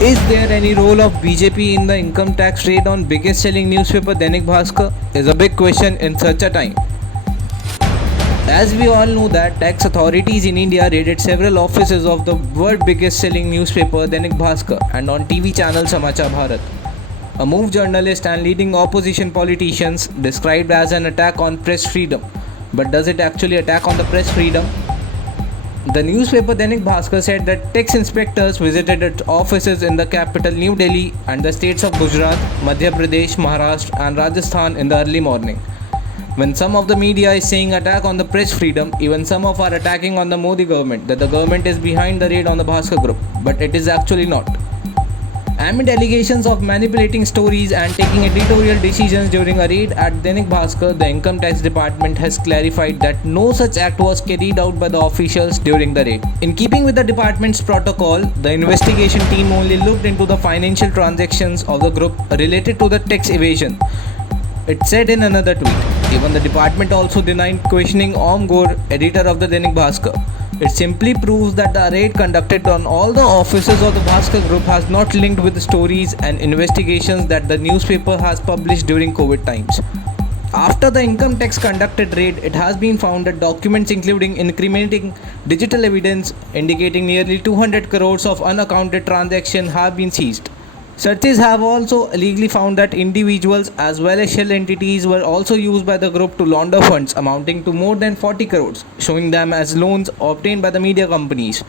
Is there any role of BJP in the income tax raid on biggest selling newspaper Dainik Bhaskar? Is a big question in such a time. As we all know that tax authorities in India raided several offices of the world biggest selling newspaper Dainik Bhaskar and on TV channel Samachar Bharat. A move journalist and leading opposition politicians described as an attack on press freedom. But does it actually attack on the press freedom? The newspaper Dainik Bhaskar said that tax inspectors visited its offices in the capital New Delhi and the states of Gujarat, Madhya Pradesh, Maharashtra and Rajasthan in the early morning. When some of the media is saying attack on the press freedom, even some of are attacking on the Modi government, that the government is behind the raid on the Bhaskar group, but it is actually not. Amid allegations of manipulating stories and taking editorial decisions during a raid at Dainik Bhaskar, the Income Tax Department has clarified that no such act was carried out by the officials during the raid. In keeping with the department's protocol, the investigation team only looked into the financial transactions of the group related to the tax evasion. It said in another tweet. Even the department also denied questioning Om Gore, editor of the Dainik Bhaskar. It simply proves that the raid conducted on all the offices of the Bhaskar group has not linked with the stories and investigations that the newspaper has published during COVID times. After the income tax conducted raid, it has been found that documents including incriminating digital evidence indicating nearly 200 crores of unaccounted transactions have been seized. Searches have also illegally found that individuals as well as shell entities were also used by the group to launder funds amounting to more than 40 crores, showing them as loans obtained by the media companies.